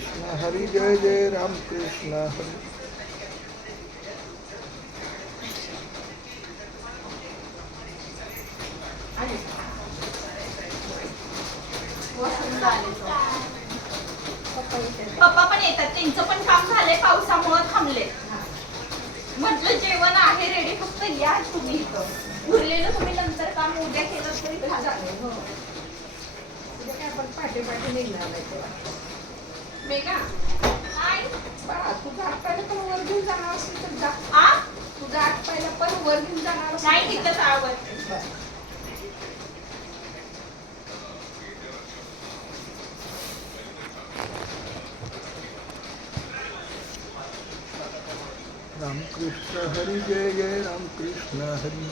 कृष्ण हरी जय जय राम कृष्ण हरी. पप्पा पण येतात, त्यांचं पण काम झालंय, पावसामुळे थांबले. म्हटलं जेवण आहे रेडी, फक्त या तुम्ही इथं. उरलेलं तुम्ही नंतर काम उद्या केलं तरी चालेल. उद्या काय आपण पाठी पाठी निघणार नाही तेव्हा. मेघा, काय बा तुझा आठ पाहिलं पण वर घेऊन जाणार असेल तर जा. आ तुझा आठ पाहिलं पण वर घेऊन जाणार असेल नाही तर जा. तिथंच आवडते. बरं. राम कृष्ण हरी जय जय राम कृष्ण हरी.